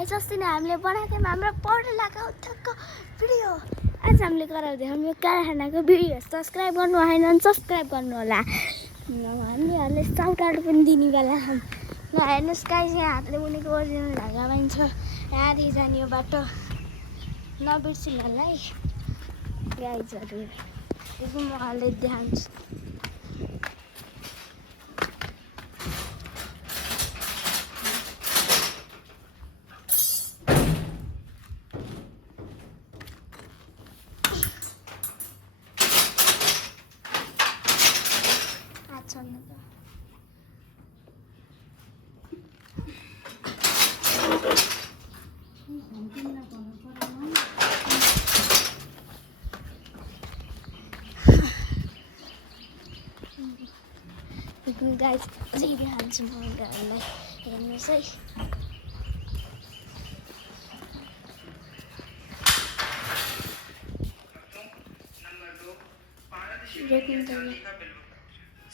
Guys अस्ति नै हामीले बनाएको थियौँ हाम्रो पढेलाको ठक्क भिडियो। आज हामीले गराउँदै हाम्रो कारखानाको भिडियो। सब्सक्राइब गर्नु भएन भने सब्सक्राइब गर्नु होला। हामीले अहिले साउट आउट पनि दिनेवाला छौँ। ल हेर्नुहोस् गाइस, यहाँ हातले बुनेको ओरिजिनल धागा पाइन्छ। यहाँदेखि जाने यो बाटो नबिर्सिनु होला है गाइजहरू। एकदम म अहिले देखाउँछु। गाइस अझै देखाउँछु म उनीहरूलाई, हेर्नुहोस् है।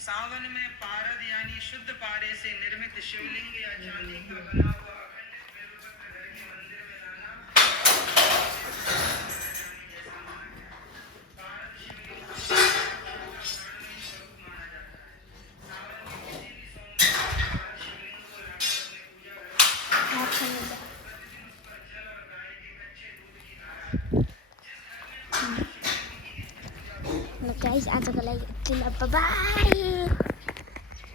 सावन में पारद यानी शुद्ध पारे से निर्मित शिवलिंग या चांदी का बना हुआ अखंड बेलपत्र घर के मंदिर में लाना। पारद शिवलिंग को स्वरूप माना जाता है। सावन के किसी भी सोमवार पारद शिवलिंग को लाकर अपनी पूजा करें। प्रतिदिन उस पर जल और गाय के कच्चे दूध की धारा। गाइस आजको लागि यति ल, बाइ।